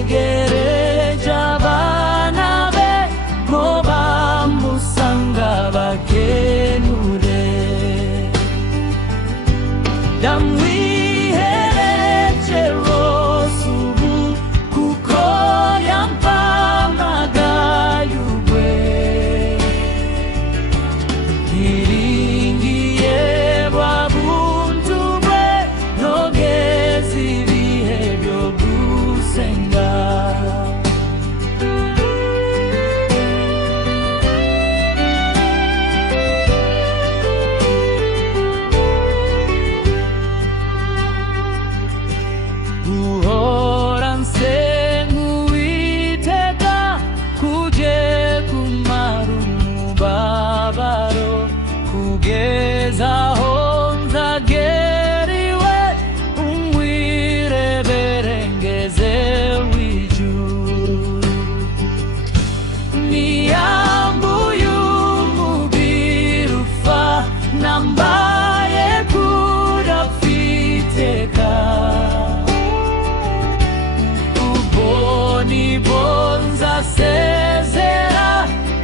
ategereje abana be ngo bamusanga bakenure. Ndamwihereje rwose ubu kuko yampamagaye ubwe. Ntiringiye bwa buntu bwe nogeza ibihe byo gusenga. Guhora nsenga Uwiteka kuje kumara umubabaro, kugeza aho nzagera iwe umwirebere ngeze w'ijuru. Niyambuye umubiri upfa, nambaye kudafiteka. Ubwo nibwo nzasezera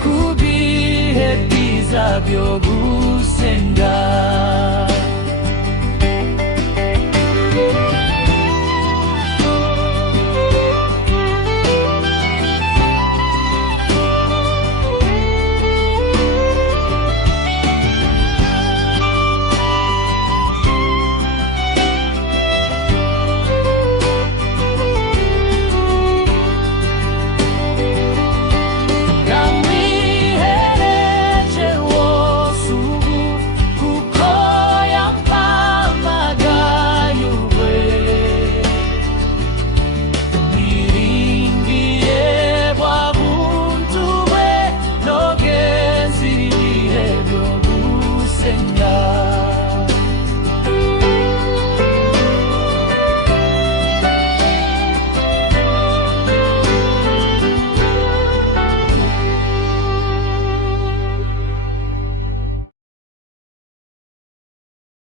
ku bihe byiza byo